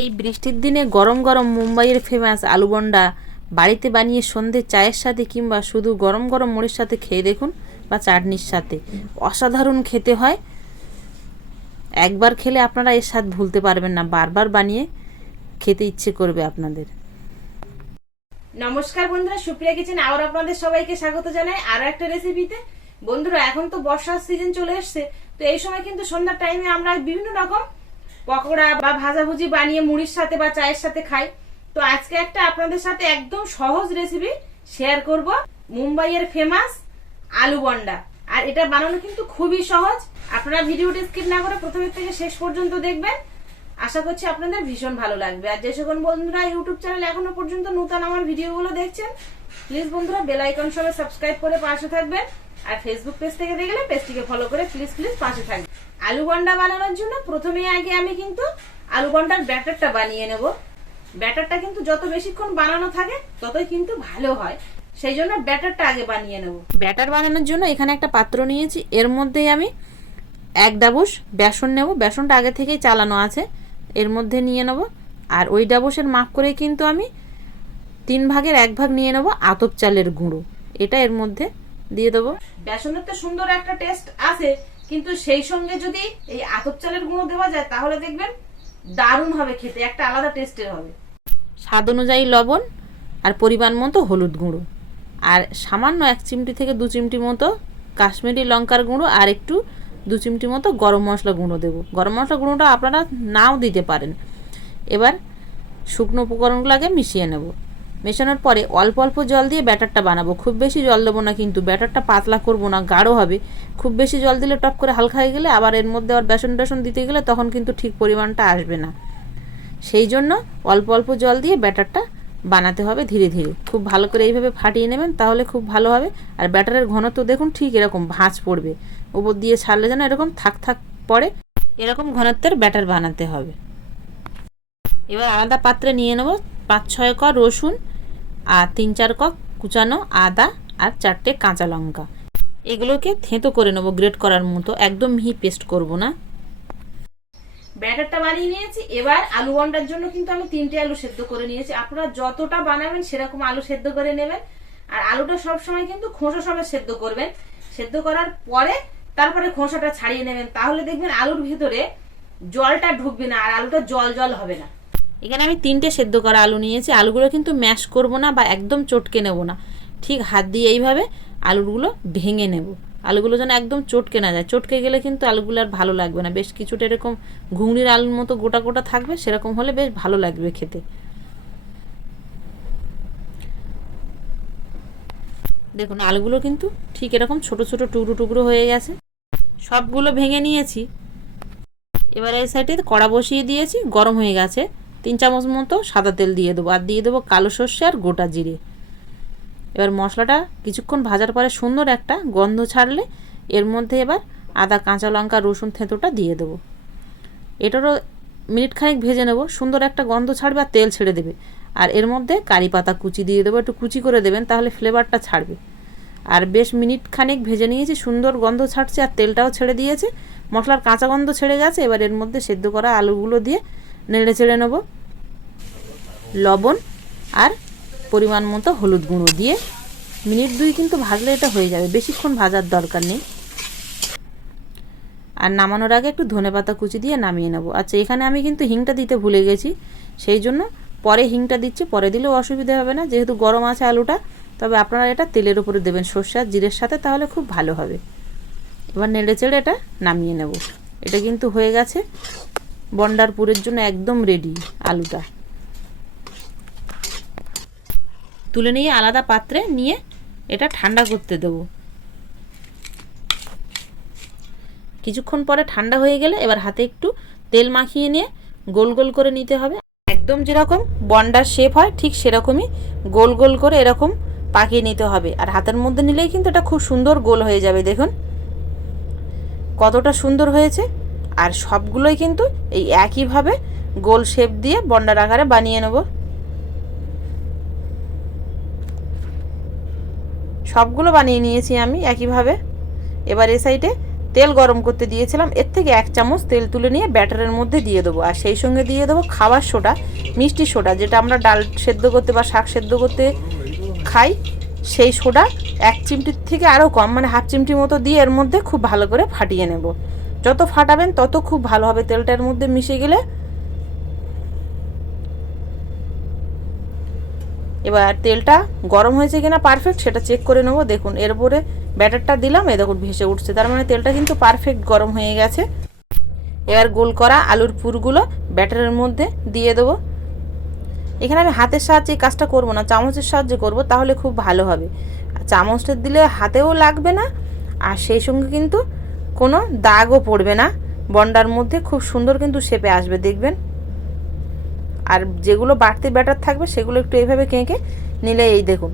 এই বৃষ্টির দিনে গরম গরম মুম্বাইয়ের ফেমাস আলু বন্ডা বাড়িতে বানিয়ে সন্ধ্যে চায়ের সাথে কিংবা শুধু গরম গরম মুড়ির সাথে খেয়ে দেখুন, বা চাটনির সাথে। অসাধারণ খেতে হয়। একবার খেলে আপনারা এর স্বাদ ভুলতে পারবেন না, বারবার বানিয়ে খেতে ইচ্ছে করবে আপনাদের। নমস্কার বন্ধুরা, সুপ্রিয়া কিচেন আবার আপনাদের সবাইকে স্বাগত জানাই আরো একটা রেসিপিতে। বন্ধুরা, এখন তো বর্ষার সিজন চলে এসছে, তো এই সময় কিন্তু সন্ধ্যার টাইমে আমরা বিভিন্ন রকম পকোড়া বা ভাজাভুজি বানিয়ে মুড়ির সাথে বা চায়ের সাথে খাই। তো আজকে একটা আপনাদের সাথে একদম সহজ রেসিপি শেয়ার করব, মুম্বাইয়ের ফেমাস আলু বন্ডা। আর এটা বানানো কিন্তু খুবই সহজ। আপনারা ভিডিওটি স্কিপ না করে প্রথমে থেকে শেষ পর্যন্ত দেখবেন, আশা করছি আপনাদের ভীষণ ভালো লাগবে। আর যে সকল বন্ধুরা ইউটিউব চ্যানেল এখনো পর্যন্ত নতুন আমার ভিডিওগুলো দেখছেন, প্লিজ বন্ধুরা বেল আইকন সবাই সাবস্ক্রাইব করে পাশে থাকবেন। আর ফেসবুক পেজ থেকে দেখলে পেজটিকে ফলো করে প্লিজ পাশে থাকবেন। আলু বন্ডা বানানোর জন্য প্রথমে আগে আমি কিন্তু আলু বন্ডার ব্যাটারটা বানিয়ে নেব। ব্যাটারটা কিন্তু যত বেশিক্ষণ বানানো থাকে ততই কিন্তু ভালো হয়, সেই জন্য ব্যাটারটা আগে বানিয়ে নেব। ব্যাটার বানানোর জন্য এখানে একটা পাত্র নিয়েছি, এর মধ্যেই আমি 1 ডাবুস বেসন নেব। বেসনটা আগে থেকেই চালানো আছে, এর মধ্যে নিয়ে নেব। আর ওই ডাবুসের মাপ করে কিন্তু আমি 3 ভাগের 1 ভাগ নিয়ে নেব আতপ চালের গুঁড়ো, এটা এর মধ্যে দিয়ে দেবো। বেসনের তো সুন্দর একটা টেস্ট আছে, কিন্তু সেই সঙ্গে যদি এই আতপ চালের গুঁড়ো দেওয়া যায় তাহলে দেখবেন দারুণ হবে খেতে, একটা আলাদা টেস্টের হবে। স্বাদ অনুযায়ী লবণ আর পরিমাণ মতো হলুদ গুঁড়ো, আর সামান্য 1 চিমটি থেকে 2 চিমটি মতো কাশ্মীরি লঙ্কার গুঁড়ো, আর একটু 2 চিমটি মতো গরম মশলা গুঁড়ো দেবো। গরম মশলা গুঁড়োটা আপনারা নাও দিতে পারেন। এবার শুকনো উপকরণগুলো আগে মিশিয়ে নেব। মেশানোর পরে অল্প অল্প জল দিয়ে ব্যাটারটা বানাবো। খুব বেশি জল দেবো না, কিন্তু ব্যাটারটা পাতলা করব না, গাঢ় হবে। খুব বেশি জল দিলে টপ করে হালকা হয়ে গেলে আবার এর মধ্যে আবার বেসন দিতে গেলে তখন কিন্তু ঠিক পরিমাণটা আসবে না। সেই জন্য অল্প অল্প জল দিয়ে ব্যাটারটা বানাতে হবে ধীরে ধীরে। খুব ভালো করে এইভাবে ফাটিয়ে নেবেন, তাহলে খুব ভালো হবে। আর ব্যাটারের ঘনত্ব দেখুন, ঠিক এরকম ভাঁজ পড়বে, উপর দিয়ে ছাড়লে যেন এরকম থাক পড়ে, এরকম ঘনত্বের ব্যাটার বানাতে হবে। এবার আলাদা পাত্রে নিয়ে নেব 5-6 ক রসুন, আর 3-4 ক কুচানো আদা, আর 4টে কাঁচা লঙ্কা। এগুলোকে থেঁতো করে নেব গ্রেট করার মতো, একদম মিহি পেস্ট করব না। ব্যাটারটা বানিয়ে নিয়েছি। এবার আলু বন্ডার জন্য কিন্তু আমি 3টে আলু সেদ্ধ করে নিয়েছি। আপনারা যতটা বানাবেন সেরকম আলু সেদ্ধ করে নেবেন। আর আলুটা সবসময় কিন্তু খোসা সমেত সেদ্ধ করবেন। সেদ্ধ করার পরে তারপরে খোসাটা ছাড়িয়ে নেবেন, তাহলে দেখবেন আলুর ভিতরে জলটা ঢুকবে না আর আলুটা জল জল হবে না। এখানে আমি 3টে সেদ্ধ করা আলু নিয়েছি। আলুগুলো কিন্তু ম্যাশ করব না বা একদম চটকে নেব না, ঠিক হাত দিয়ে এইভাবে আলুগুলো ভেঙে নেব। আলুগুলো যেন একদম চটকে না যায়, চটকে গেলে কিন্তু আলুগুলো আর ভালো লাগবে না। বেশ কিছুটা এরকম ঘুগনির আলুর মতো গোটা গোটা থাকবে, সেরকম হলে বেশ ভালো লাগবে খেতে। দেখুন আলুগুলো কিন্তু ঠিক এরকম ছোট ছোট টুকরো টুকরো হয়ে গেছে, সবগুলো ভেঙে নিয়েছি। এবার এই সাইডে কড়া বসিয়ে দিয়েছি, গরম হয়ে গেছে। 3 চামচ মতো সাদা তেল দিয়ে দেবো, আর দিয়ে দেবো কালো সর্ষে আর গোটা জিরে। এবার মশলাটা কিছুক্ষণ ভাজার পরে সুন্দর একটা গন্ধ ছাড়লে এর মধ্যে এবার আদা, কাঁচা লঙ্কা, রসুন থেঁতোটা দিয়ে দেবো। এটারও মিনিট খানিক ভেজে নেব, সুন্দর একটা গন্ধ ছাড়বে আর তেল ছেড়ে দেবে। আর এর মধ্যে কারি পাতা কুচি দিয়ে দেবো, একটু কুচি করে দেবেন, তাহলে ফ্লেভারটা ছাড়বে। আর বেশ মিনিট খানিক ভেজে নিয়েছি, সুন্দর গন্ধ ছাড়ছে আর তেলটাও ছেড়ে দিয়েছে, মশলার কাঁচা গন্ধ ছেড়ে গেছে। এবার এর মধ্যে সেদ্ধ করা আলুগুলো দিয়ে নেড়ে চেড়ে নেব। লবণ আর পরিমাণ মতো হলুদ গুঁড়ো দিয়ে মিনিট 2 কিন্তু ভাজলে এটা হয়ে যাবে, বেশিক্ষণ ভাজার দরকার নেই। আর নামানোর আগে একটু ধনেপাতা কুচি দিয়ে নামিয়ে নেব। আচ্ছা, এখানে আমি কিন্তু হিংটা দিতে ভুলে গেছি, সেই জন্য পরে হিংটা দিচ্ছি। পরে দিলেও অসুবিধা হবে না, যেহেতু গরম আছে আলুটা। তবে আপনারা এটা তেলের উপরে দেবেন সর্ষে আর জিরের সাথে, তাহলে খুব ভালো হবে। এবার নেড়ে চেড়ে এটা নামিয়ে নেব। এটা কিন্তু হয়ে গেছে বন্ডার পুরের জন্য একদম রেডি আলুটা। তুলে নিয়ে আলাদা পাত্রে নিয়ে এটা ঠান্ডা করতে দেবো। কিছুক্ষণ পরে ঠান্ডা হয়ে গেলে এবার হাতে একটু তেল মাখিয়ে নিয়ে গোল গোল করে নিতে হবে। একদম যেরকম বন্ডার শেপ হয় ঠিক সেরকমই গোল গোল করে এরকম পাকিয়ে নিতে হবে। আর হাতের মধ্যে নিলেই কিন্তু এটা খুব সুন্দর গোল হয়ে যাবে। দেখুন কতটা সুন্দর হয়েছে। আর সবগুলোই কিন্তু এই একইভাবে গোল শেপ দিয়ে বন্ডার আকারে বানিয়ে নেব। সবগুলো বানিয়ে নিয়েছি আমি একইভাবে। এবার এই সাইডে তেল গরম করতে দিয়েছিলাম, এর থেকে 1 চামচ তেল তুলে নিয়ে ব্যাটারের মধ্যে দিয়ে দেবো। আর সেই সঙ্গে দিয়ে দেবো খাবার সোডা, মিষ্টি সোডা, যেটা আমরা ডাল সেদ্ধ করতে বা শাক সেদ্ধ করতে খাই, সেই সোডা 1 চিমটির থেকে আরও কম, মানে হাফ চিমটি মতো দিয়ে এর মধ্যে খুব ভালো করে ফাটিয়ে নেব। যত ফাটাবেন তত খুব ভালো হবে, তেলটার মধ্যে মিশে গেলে। এবার তেলটা গরম হয়েছে কিনা পারফেক্ট সেটা চেক করে নেবো। দেখুন এরপরে ব্যাটারটা দিলাম, দেখুন ভেসে উঠছে, তার মানে তেলটা কিন্তু পারফেক্ট গরম হয়ে গেছে। এবার গোল করা আলুর পুরগুলো ব্যাটারের মধ্যে দিয়ে দেবো। এখানে আমি হাতের সাহায্যে এই কাজটা করবো না, চামচের সাহায্যে করব, তাহলে খুব ভালো হবে। চামচটা দিলে হাতেও লাগবে না, আর সেই সঙ্গে কিন্তু কোনো দাগও পড়বে না, বন্ডার মধ্যে খুব সুন্দর কিন্তু শেপে আসবে দেখবেন। আর যেগুলো বাড়তি ব্যাটার থাকবে সেগুলো একটু এইভাবে কেঁকে নিলে, এই দেখুন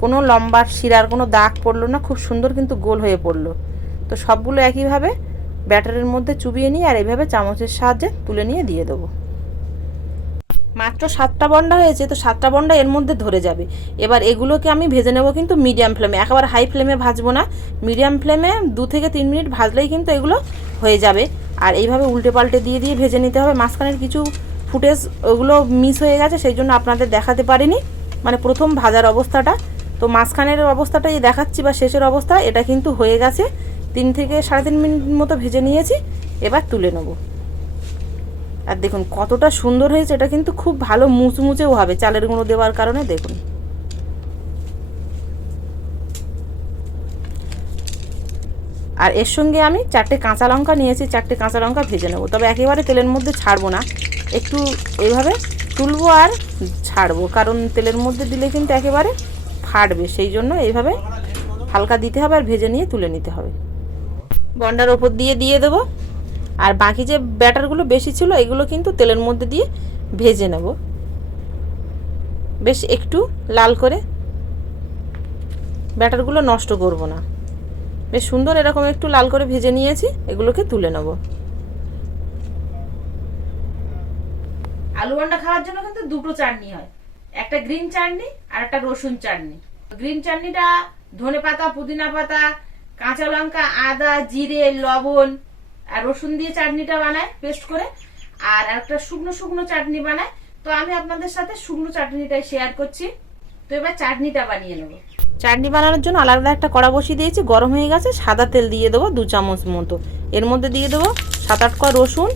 কোনো লম্বা শিরার কোনো দাগ পড়লো না, খুব সুন্দর কিন্তু গোল হয়ে পড়লো। তো সবগুলো একইভাবে ব্যাটারের মধ্যে চুবিয়ে নিয়ে আর এইভাবে চামচের সাহায্যে তুলে নিয়ে দিয়ে দেবো। মাত্র 7টা বন্ডা হয়েছে, তো 7টা বন্ডা এর মধ্যে ধরে যাবে। এবার এগুলোকে আমি ভেজে নেব কিন্তু মিডিয়াম ফ্লেমে, একেবারে হাই ফ্লেমে ভাজবো না, মিডিয়াম ফ্লেমে 2 থেকে 3 মিনিট ভাজলেই কিন্তু এগুলো হয়ে যাবে। আর এইভাবে উল্টে পাল্টে দিয়ে দিয়ে ভেজে নিতে হবে। মাঝখানের কিছু ফুটেজ ওগুলো মিস হয়ে গেছে, সেই জন্য আপনাদের দেখাতে পারিনি, মানে প্রথম ভাজার অবস্থাটা। তো মাঝখানের অবস্থাটাই দেখাচ্ছি বা শেষের অবস্থা, এটা কিন্তু হয়ে গেছে। 3 থেকে 3.5 মিনিট মতো ভেজে নিয়েছি, এবার তুলে নেব। আর দেখুন কতটা সুন্দর হয়েছে, এটা কিন্তু খুব ভালো মুচমুচেও হবে চালের গুঁড়ো দেওয়ার কারণে। দেখুন আর এর সঙ্গে আমি 4টে কাঁচা লঙ্কা নিয়েছি, 4টে কাঁচা লঙ্কা ভেজে নেব। তবে একেবারে তেলের মধ্যে ছাড়বো না, একটু এইভাবে তুলবো আর ছাড়বো, কারণ তেলের মধ্যে দিলে কিন্তু একেবারে ফাটবে, সেই জন্য এইভাবে হালকা দিতে হবে আর ভেজে নিয়ে তুলে নিতে হবে। বন্ডার ওপর দিয়ে দিয়ে দেবো। আর বাকি যে ব্যাটারগুলো বেশি ছিল এগুলো কিন্তু তেলের মধ্যে দিয়ে ভেজে নেব, বেশ একটু লাল করে, ব্যাটারগুলো নষ্ট করব না। বেশ সুন্দর এরকম একটু লাল করে ভেজে নিয়েছি, এগুলোকে তুলে নেব। আলু বন্ডা খাওয়ার জন্য কিন্তু 2টো চাটনি হয়, একটা গ্রিন চাটনি আর একটা রসুন চাটনি। গ্রিন চাটনিটা ধনে পাতা, পুদিনা পাতা, কাঁচা লঙ্কা, আদা, জিরে, লবণ আর রসুন দিয়ে চাটনিটা বানায় পেস্ট করে, আর একটা শুকনো শুকনো চাটনি বানায়। তো আমি আপনাদের সাথে শুকনো চাটনিটাই শেয়ার করছি। তো এবার চাটনিটা বানিয়ে নেব। চাটনি বানানোর জন্য আলাদা একটা কড়া বসিয়ে দিয়েছি, গরম হয়ে গেছে। সাদা তেল দিয়ে দেবো 2 চামচ মতো, এর মধ্যে দিয়ে দেবো 7-8 কোয়া রসুন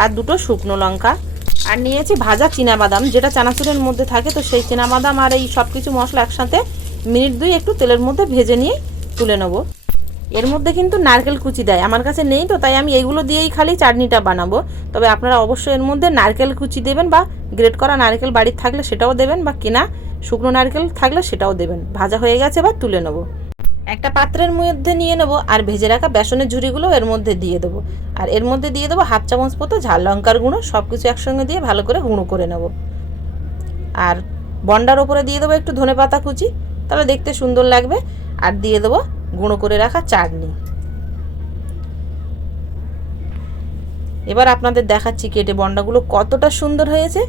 আর 2টো শুকনো লঙ্কা, আর নিয়েছি ভাজা চীনাবাদাম, যেটা চানাচুরের মধ্যে থাকে। তো সেই চীনাবাদাম আর এই সব কিছু মশলা একসাথে মিনিট 2 একটু তেলের মধ্যে ভেজে নিয়ে তুলে নেব। এর মধ্যে কিন্তু নারকেল কুচি দেয়, আমার কাছে নেই, তো তাই আমি এইগুলো দিয়েই খালি চাটনিটা বানাবো। তবে আপনারা অবশ্যই এর মধ্যে নারকেল কুচি দেবেন, বা গ্রেট করা নারকেল বাড়ির থাকলে সেটাও দেবেন, বা কেনা শুকনো নারকেল থাকলে সেটাও দেবেন। ভাজা হয়ে গেছে, এবার তুলে নেব। একটা পাত্রের মধ্যে নিয়ে নেব আর ভেজে রাখা বেসনের ঝুড়িগুলো এর মধ্যে দিয়ে দেবো। আর এর মধ্যে দিয়ে দেবো 1/2 চামচ মতো ঝাল লঙ্কার গুঁড়ো, সব কিছু একসঙ্গে দিয়ে ভালো করে গুঁড়ো করে নেব। আর বন্ডার ওপরে দিয়ে দেবো একটু ধনে পাতা কুচি, তাহলে দেখতে সুন্দর লাগবে। আর দিয়ে দেবো গুঁড়ো করে রাখা চাটনি। এবার আপনাদের দেখাচ্ছি কেটে বন্ডাগুলো কতটা সুন্দর হয়েছে।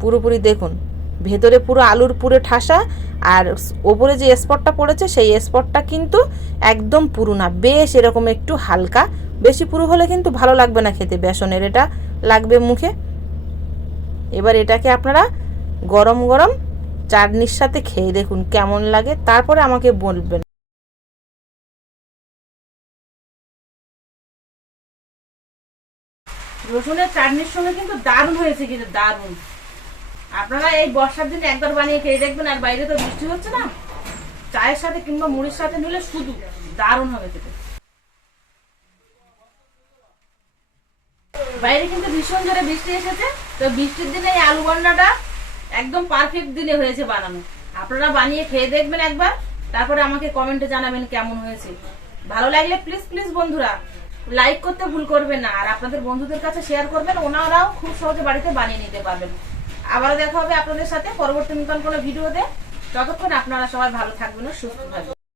পুরোপুরি দেখুন, ভেতরে পুরো আলুর পুরে ঠাসা, আর ওপরে যে স্পটটা পড়েছে সেই স্পটটা কিন্তু একদম পুরু না, বেশ এরকম একটু হালকা। বেশি পুরু হলে কিন্তু ভালো লাগবে না খেতে, বেসনের এটা লাগবে মুখে। এবার এটাকে আপনারা গরম গরম চাটনির সাথে খেয়ে দেখুন কেমন লাগে, তারপরে আমাকে বলবেন। রসুনের চাটনির সঙ্গে কিন্তু দারুণ হয়েছে, কিন্তু দারুণ। আপনারা এই বর্ষার দিনে একবার বানিয়ে খেয়ে দেখবেন। আর বাইরে তো বৃষ্টি হচ্ছে না, চায়ের সাথে কিংবা মুড়ির সাথে নিলে শুধু দারুণ হবে খেতে। বাইরে কিন্তু ভীষণ জোরে বৃষ্টি এসেছে, তো বৃষ্টির দিনে এই আলু বন্ডাটা একদম পারফেক্ট দিনে হয়েছে বানানো। আপনারা বানিয়ে খেয়ে দেখবেন একবার, তারপরে আমাকে কমেন্টে জানাবেন কেমন হয়েছে। ভালো লাগলে প্লিজ প্লিজ বন্ধুরা লাইক করতে ভুল করবেন না, আর আপনাদের বন্ধুদের কাছে শেয়ার করবেন, ওনারাও খুব সহজে বাড়িতে বানিয়ে নিতে পারবেন। আবারও দেখা হবে আপনাদের সাথে পরবর্তী নতুন কোনো ভিডিওতে। ততক্ষণ আপনারা সবাই ভালো থাকবেন ও সুস্থ থাকবেন।